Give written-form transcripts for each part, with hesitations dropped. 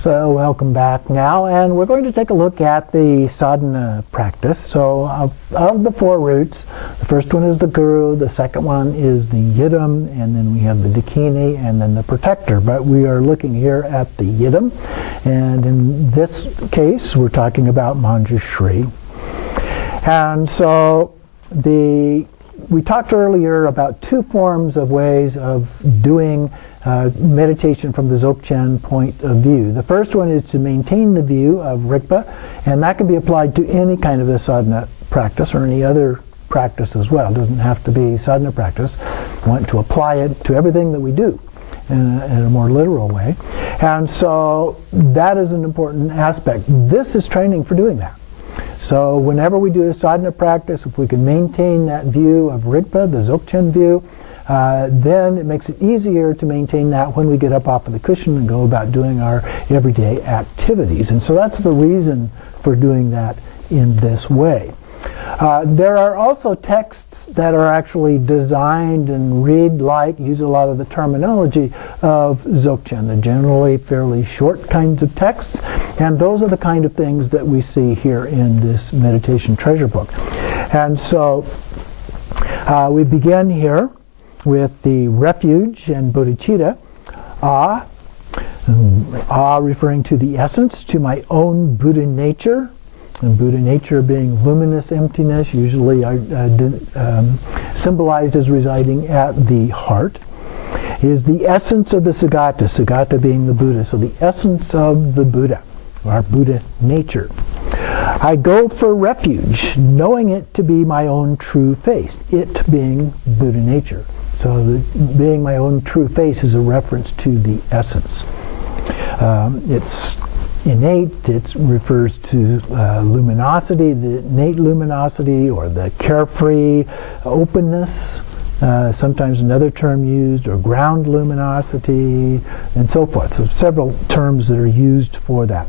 So welcome back now, and we're going to take a look at the sadhana practice. So of the four roots, the first one is the guru, the second one is the Yidham, and then we have the Dakini, and then the protector. But we are looking here at the Yidham, and in this case we're talking about Manjushri. And so we talked earlier about two forms of ways of doing meditation from the Dzogchen point of view. The first one is to maintain the view of Rigpa, and that can be applied to any kind of a sadhana practice or any other practice as well. It doesn't have to be sadhana practice. We want to apply it to everything that we do in a more literal way. And so that is an important aspect. This is training for doing that. So whenever we do a sadhana practice, if we can maintain that view of Rigpa, the Dzogchen view, then it makes it easier to maintain that when we get up off of the cushion and go about doing our everyday activities. And so that's the reason for doing that in this way. There are also texts that are actually designed and use a lot of the terminology of Dzogchen. They're generally fairly short kinds of texts, and those are the kind of things that we see here in this meditation treasure book. And so we begin here with the refuge and bodhicitta, referring to the essence, to my own Buddha nature, and Buddha nature being luminous emptiness, usually symbolized as residing at the heart, is the essence of the Sagata being the Buddha, so the essence of the Buddha, our Buddha nature. I go for refuge, knowing it to be my own true face, it being Buddha nature. So being my own true face is a reference to the essence. It's innate, it refers to luminosity, the innate luminosity, or the carefree openness, sometimes another term used, or ground luminosity, and so forth. So several terms that are used for that.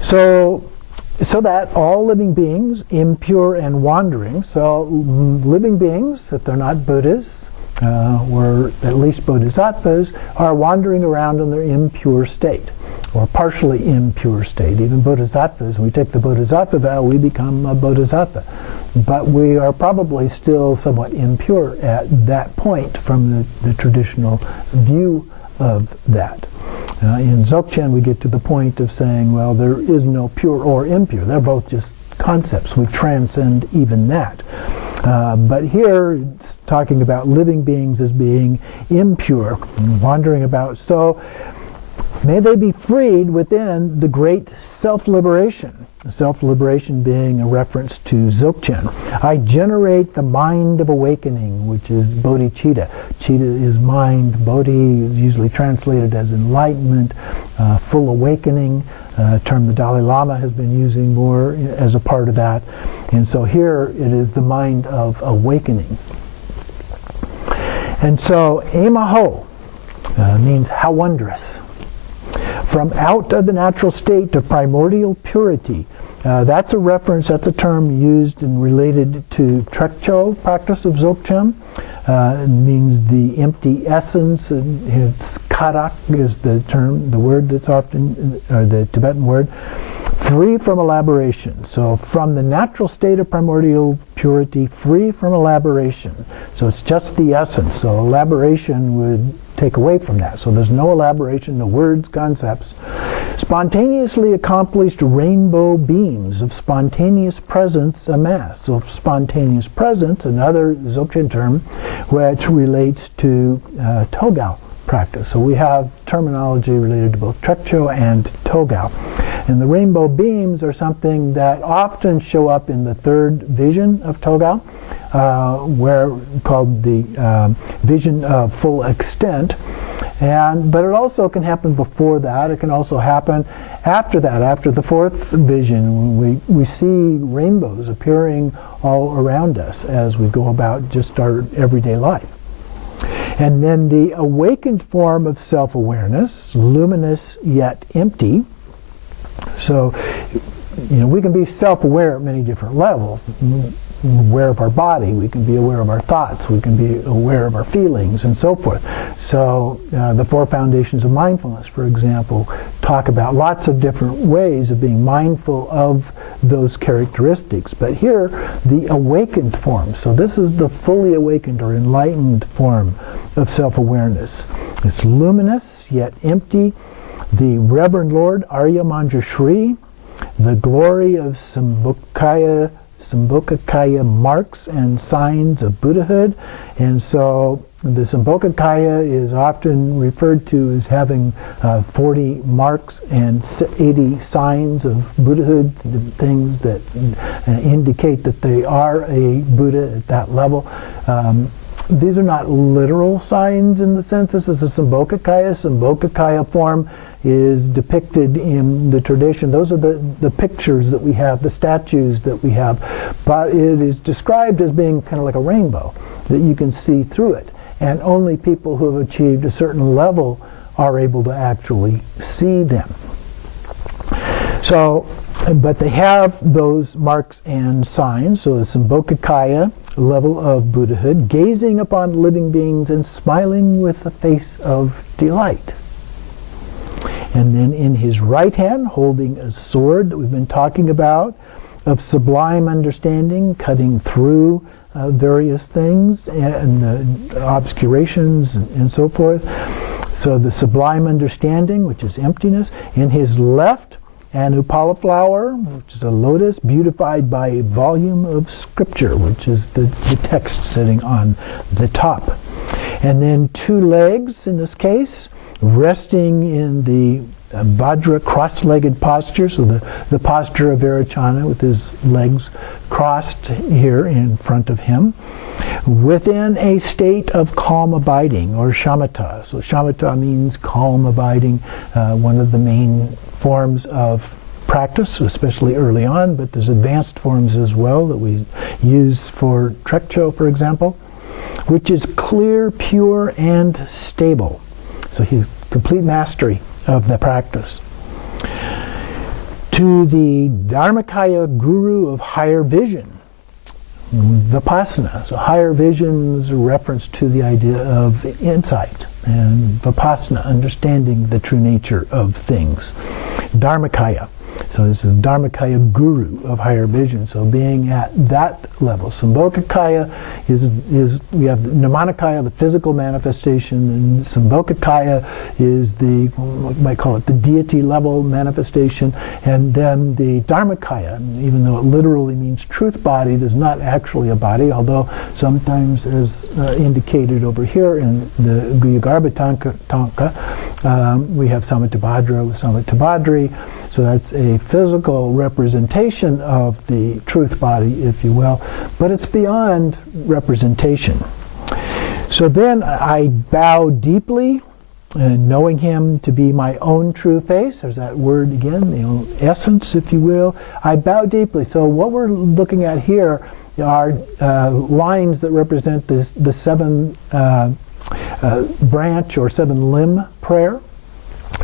So that all living beings, impure and wandering, so living beings, if they're not Buddhas, or at least Bodhisattvas, are wandering around in their impure state, or partially impure state. Even Bodhisattvas, we take the Bodhisattva vow, we become a Bodhisattva. But we are probably still somewhat impure at that point from the traditional view of that. In Dzogchen, we get to the point of saying, well, there is no pure or impure. They're both just concepts. We transcend even that. But here, it's talking about living beings as being impure and wandering about. So, may they be freed within the great self-liberation. Self-liberation being a reference to Dzogchen. I generate the mind of awakening, which is bodhicitta. Citta is mind. Bodhi is usually translated as enlightenment, full awakening, a term the Dalai Lama has been using more as a part of that. And so here it is the mind of awakening. And so, emaho means how wondrous. From out of the natural state of primordial purity. That's a reference, that's a term used and related to Trekcho practice of Dzogchen. It means the empty essence. It's karak is the term, the word that's often, or the Tibetan word. Free from elaboration. So from the natural state of primordial purity, free from elaboration. So it's just the essence. So elaboration would take away from that. So there's no elaboration, no words, concepts. Spontaneously accomplished rainbow beams of spontaneous presence amassed. So spontaneous presence, another Dzogchen term, which relates to Togao practice. So we have terminology related to both Trekcho and Togao. And the rainbow beams are something that often show up in the third vision of Togao, where called the vision of full extent. But it also can happen before that. It can also happen after that, after the fourth vision. We see rainbows appearing all around us as we go about just our everyday life. And then the awakened form of self-awareness, luminous yet empty. So, we can be self-aware at many different levels. aware of our body, we can be aware of our thoughts, we can be aware of our feelings, and so forth. So the 4 foundations of mindfulness, for example, talk about lots of different ways of being mindful of those characteristics. But here, the awakened form. So this is the fully awakened or enlightened form of self-awareness. It's luminous, yet empty. The Reverend Lord Arya Manjushri, the glory of Sambhogakaya marks and signs of Buddhahood. And so the Sambhogakaya is often referred to as having 40 marks and 80 signs of Buddhahood, things that indicate that they are a Buddha at that level. These are not literal signs in the sense this is a Sambhogakaya. Sambhogakaya form is depicted in the tradition. Those are the pictures that we have, the statues that we have. But it is described as being kind of like a rainbow, that you can see through it. And only people who have achieved a certain level are able to actually see them. So, but they have those marks and signs. So the Sambhogakaya level of Buddhahood, gazing upon living beings and smiling with a face of delight. And then in his right hand, holding a sword that we've been talking about, of sublime understanding, cutting through various things and obscurations and so forth. So the sublime understanding, which is emptiness. In his left, an upala flower, which is a lotus, beautified by a volume of scripture, which is the text sitting on the top. And then 2 legs in this case, resting in the Vajra cross-legged posture, so the posture of Vairochana with his legs crossed here in front of him, within a state of calm abiding, or shamatha. So shamatha means calm abiding, one of the main forms of practice, especially early on, but there's advanced forms as well that we use for trekcho, for example, which is clear, pure, and stable. So he's complete mastery of the practice. To the Dharmakaya guru of higher vision, Vipassana. So higher vision is a reference to the idea of insight and Vipassana, understanding the true nature of things. Dharmakaya. So this is Dharmakaya guru of higher vision. So being at that level. Sambhogakaya is we have the Nirmanakaya, the physical manifestation, and Sambhogakaya is the, we might call it the deity level manifestation, and then the Dharmakaya, even though it literally means truth body, it is not actually a body, although sometimes as indicated over here in the Guyagarbha Tanka, we have Samattabhadra with Samattabhadri. So that's a physical representation of the truth body, if you will, but it's beyond representation. So then I bow deeply, knowing him to be my own true face. There's that word again, the essence, if you will. I bow deeply. So what we're looking at here are lines that represent the 7 branch or 7 limb prayer.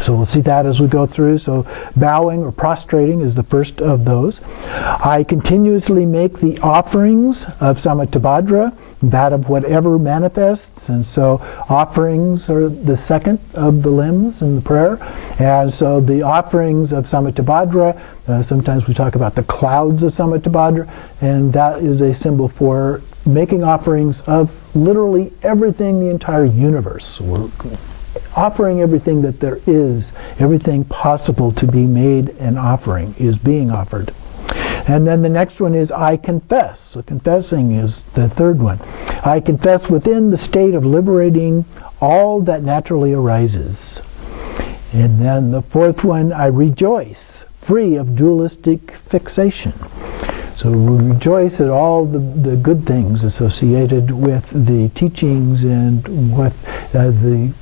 So we'll see that as we go through. So bowing or prostrating is the first of those. I continuously make the offerings of Samattabhadra, that of whatever manifests. And so offerings are the second of the limbs in the prayer. And so the offerings of Samattabhadra, sometimes we talk about the clouds of Samattabhadra, and that is a symbol for making offerings of literally everything, the entire universe. We're offering everything that there is, everything possible to be made an offering is being offered. And then the next one is I confess. So confessing is the third one. I confess within the state of liberating all that naturally arises. And then the fourth one, I rejoice, free of dualistic fixation. So we rejoice at all the good things associated with the teachings and with the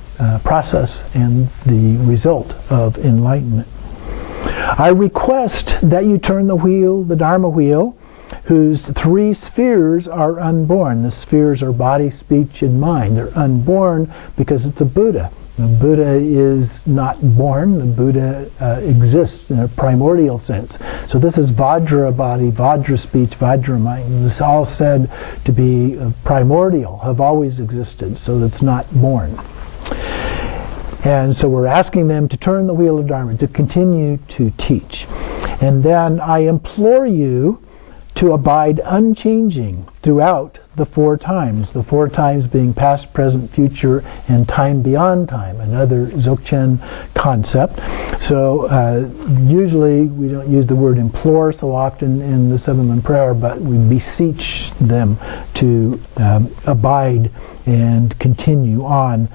process and the result of enlightenment. I request that you turn the wheel, the Dharma wheel, whose 3 spheres are unborn. The spheres are body, speech, and mind. They're unborn because it's a Buddha The Buddha is not born. The Buddha exists in a primordial sense. So this is Vajra body, Vajra speech, Vajra mind. It's all said to be primordial, have always existed, so that's not born. And so we're asking them to turn the wheel of Dharma, to continue to teach. And then I implore you to abide unchanging throughout the 4 times. The 4 times being past, present, future, and time beyond time, another Dzogchen concept. So usually we don't use the word implore so often in the 7-limb prayer, but we beseech them to abide and continue on.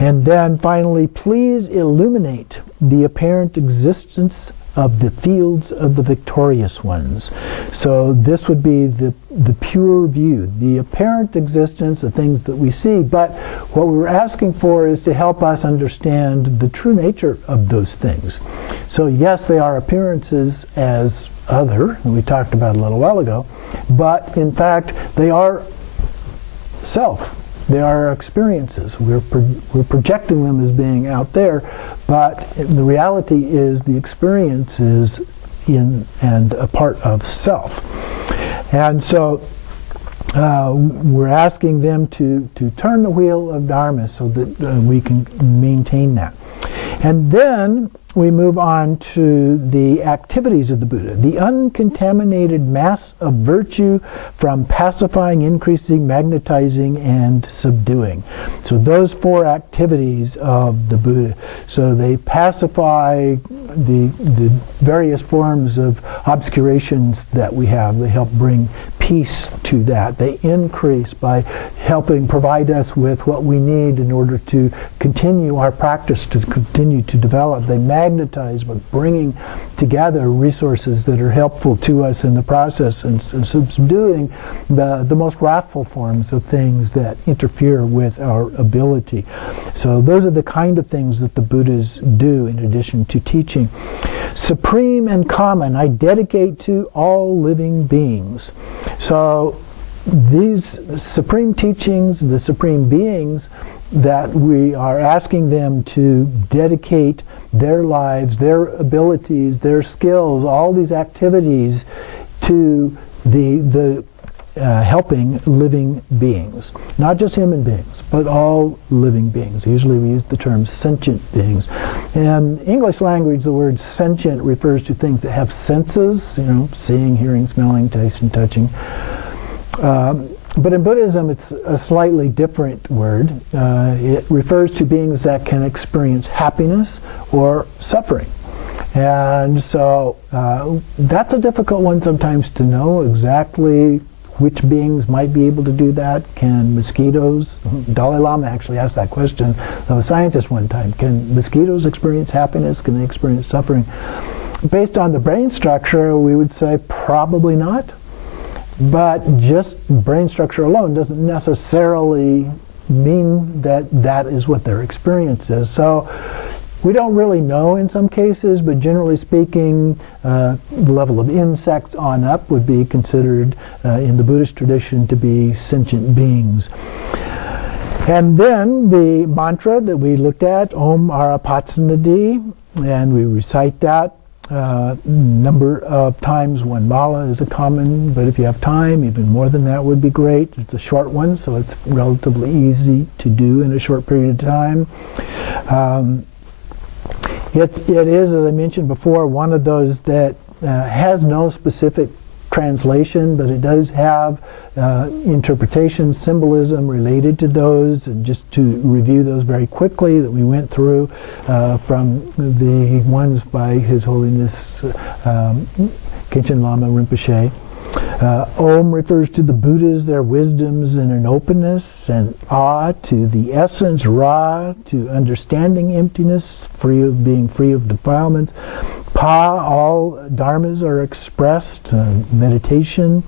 And then finally, please illuminate the apparent existence of the fields of the victorious ones. So this would be the pure view, the apparent existence, the things that we see, but what we're asking for is to help us understand the true nature of those things. So yes, they are appearances as other, and we talked about a little while ago, but in fact they are self. They are our experiences. We're projecting them as being out there, but the reality is the experience is in and a part of self. And so we're asking them to turn the wheel of Dharma so that we can maintain that. And then we move on to the activities of the Buddha. The uncontaminated mass of virtue from pacifying, increasing, magnetizing, and subduing. So those 4 activities of the Buddha. So they pacify the various forms of obscurations that we have. They help bring peace to that. They increase by helping provide us with what we need in order to continue our practice, to continue to develop. They magnetize by bringing together resources that are helpful to us in the process and subduing the most wrathful forms of things that interfere with our ability. So those are the kind of things that the Buddhas do in addition to teaching. Supreme and common, I dedicate to all living beings. So these supreme teachings, the supreme beings that we are asking them to dedicate their lives, their abilities, their skills, all these activities to the helping living beings. Not just human beings, but all living beings. Usually we use the term sentient beings. In English language, the word sentient refers to things that have senses, seeing, hearing, smelling, tasting, touching. But in Buddhism, it's a slightly different word. It refers to beings that can experience happiness or suffering. And so that's a difficult one sometimes to know exactly which beings might be able to do that. Can mosquitoes, Dalai Lama actually asked that question of a scientist one time, can mosquitoes experience happiness? Can they experience suffering? Based on the brain structure, we would say probably not. But just brain structure alone doesn't necessarily mean that that is what their experience is. So we don't really know in some cases, but generally speaking, the level of insects on up would be considered in the Buddhist tradition to be sentient beings. And then the mantra that we looked at, Om Arapatsanadi, and we recite that. Number of times 1 mala is a common, but if you have time, even more than that would be great. It's a short one, so it's relatively easy to do in a short period of time. It is, as I mentioned before, one of those that has no specific translation, but it does have interpretation, symbolism related to those, and just to review those very quickly that we went through from the ones by His Holiness Khenchen Lama Rinpoche. Om refers to the Buddhas, their wisdoms, and an openness, and Ah to the essence, Ra to understanding emptiness, being free of defilements. Pa, all dharmas are expressed, meditation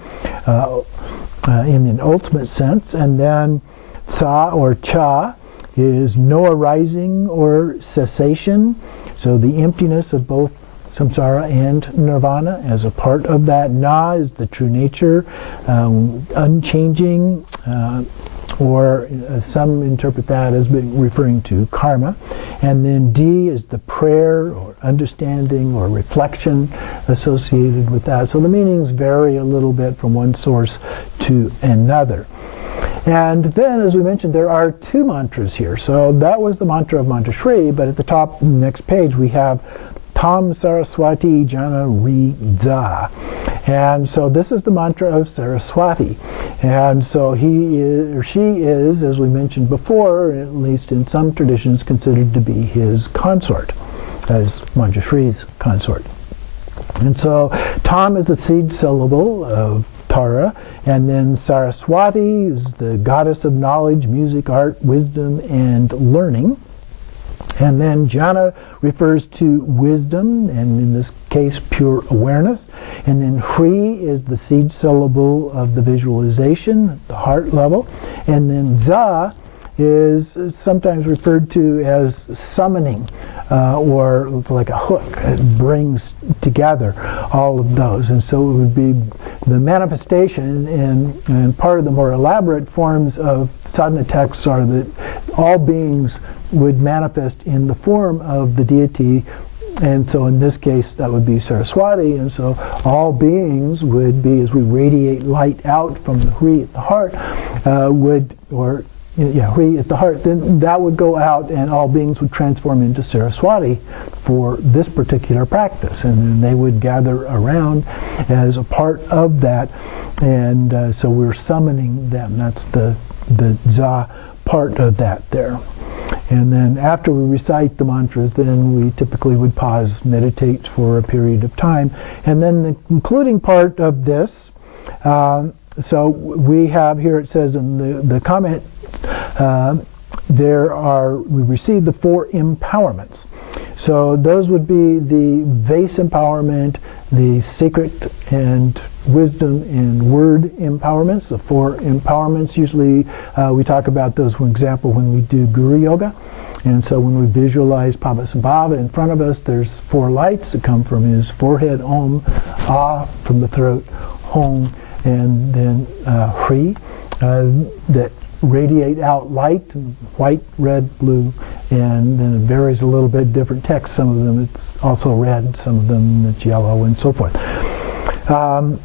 in an ultimate sense, and then Sa or Cha is no arising or cessation, so the emptiness of both samsara and nirvana as a part of that. Na is the true nature, unchanging, or some interpret that as being referring to karma. And then D is the prayer or understanding or reflection associated with that. So the meanings vary a little bit from one source to another. And then, as we mentioned, there are two mantras here. So that was the mantra of Manjushri, but at the top, next page, we have Tam Saraswati Jana Ri Dza. And so this is the mantra of Saraswati. And so he is, or she is, as we mentioned before, at least in some traditions, considered to be his consort, as Manjushri's consort. And so Tam is the seed syllable of Tara, and then Saraswati is the goddess of knowledge, music, art, wisdom, and learning. And then Jana refers to wisdom, and in this case, pure awareness. And then Hri is the seed syllable of the visualization, the heart level. And then Za is sometimes referred to as summoning, or like a hook. It brings together all of those. And so it would be the manifestation, and part of the more elaborate forms of sadhana texts are that all beings would manifest in the form of the deity. And so in this case, that would be Saraswati. And so all beings would be, as we radiate light out from the Hri at the heart, Hri at the heart, then that would go out and all beings would transform into Saraswati for this particular practice. And then they would gather around as a part of that. And so we're summoning them. That's the Za part of that there. And then after we recite the mantras, then we typically would pause, meditate for a period of time. And then the concluding part of this, so we have here, it says in the comment, we receive the 4 empowerments. So those would be the vase empowerment, the secret and wisdom and word empowerments, the 4 empowerments. Usually we talk about those, for example, when we do Guru Yoga. And so when we visualize Pabasambhava in front of us, there's 4 lights that come from his forehead, Om, Ah from the throat, Hong, and then Hri, that radiate out light, white, red, blue, and then it varies a little bit, different texts. Some of them it's also red, some of them it's yellow, and so forth. And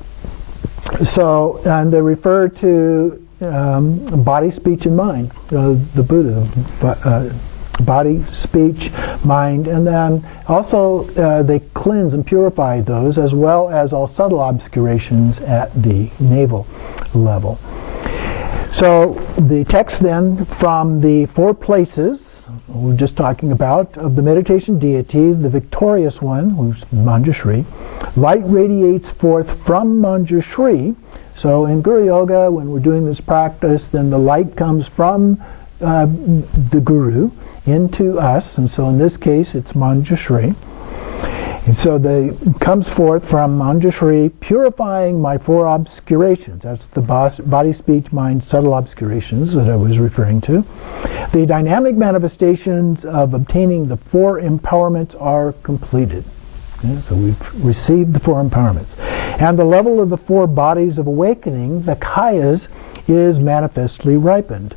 they refer to body, speech, and mind, the Buddha, body, speech, mind, and then also they cleanse and purify those, as well as all subtle obscurations at the navel level. So the text then from the 4 places we're just talking about of the meditation deity, the victorious one, who's Manjushri, light radiates forth from Manjushri. So in Guru Yoga, when we're doing this practice, then the light comes from the Guru into us, and so in this case it's Manjushri. And so it comes forth from Manjushri, purifying my 4 obscurations. That's the body, speech, mind, subtle obscurations that I was referring to. The dynamic manifestations of obtaining the 4 empowerments are completed. Yeah, so we've received the 4 empowerments. And the level of the 4 bodies of awakening, the kayas, is manifestly ripened.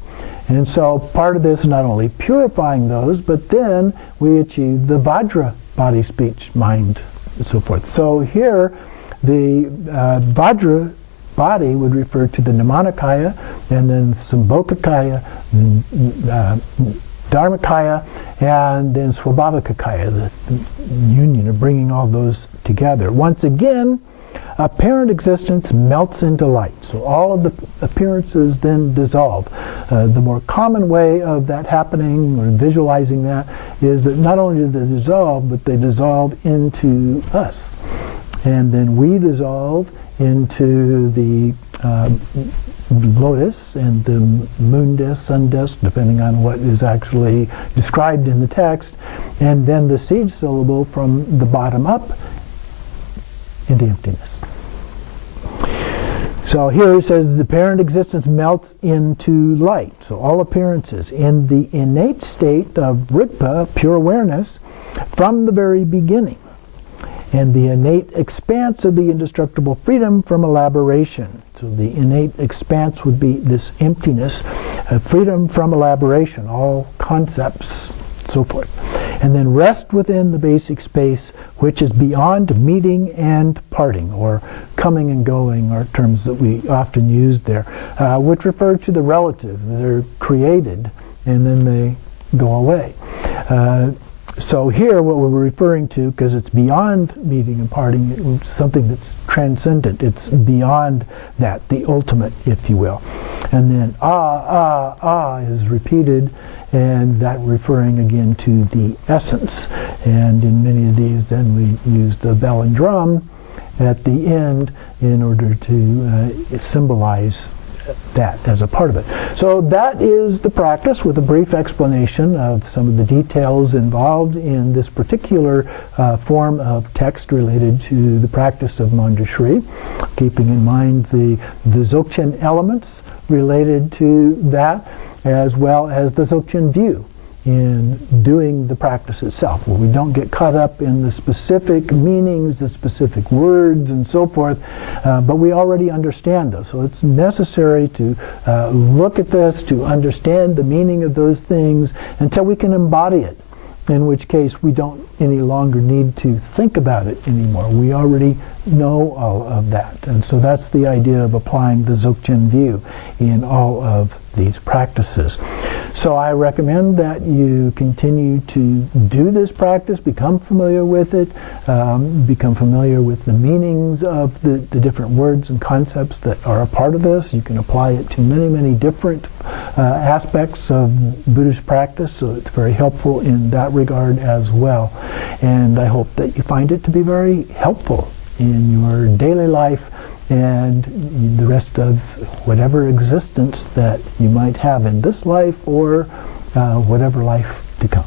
And so part of this is not only purifying those, but then we achieve the Vajra, body, speech, mind, and so forth. So here, the Vajra body would refer to the Nimanakaya, and then Sambhogakaya, Dharmakaya, and then Swabhavakaya, the union of bringing all those together. Once again, apparent existence melts into light. So all of the appearances then dissolve. The more common way of that happening, or visualizing that, is that not only do they dissolve, but they dissolve into us. And then we dissolve into the Lotus and the moon disk, sun disk, depending on what is actually described in the text, and then the seed syllable from the bottom up into emptiness. So here it says the apparent existence melts into light. So all appearances in the innate state of Ritpa, pure awareness, from the very beginning. and the innate expanse of the indestructible freedom from elaboration. So the innate expanse would be this emptiness, freedom from elaboration, all concepts, so forth. And then rest within the basic space, which is beyond meeting and parting, or coming and going are terms that we often use there, which refer to the relative. They're created and then they go away. So here what we're referring to, because it's beyond meeting and parting, it's something that's transcendent. It's beyond that, the ultimate, if you will. And then is repeated, and that referring again to the essence. And in many of these then we use the bell and drum at the end in order to symbolize that as a part of it. So that is the practice, with a brief explanation of some of the details involved in this particular form of text related to the practice of Manjushri, keeping in mind the Dzogchen elements related to that, as well as the Dzogchen view in doing the practice itself, where we don't get caught up in the specific meanings, the specific words, and so forth, but we already understand those. So it's necessary to look at this, to understand the meaning of those things until we can embody it, in which case we don't any longer need to think about it anymore. We already know all of that. And so that's the idea of applying the Dzogchen view in all of these practices. So I recommend that you continue to do this practice, become familiar with it, become familiar with the meanings of the different words and concepts that are a part of this. You can apply it to many, many different aspects of Buddhist practice, so it's very helpful in that regard as well. And I hope that you find it to be very helpful in your daily life and the rest of whatever existence that you might have in this life or whatever life to come.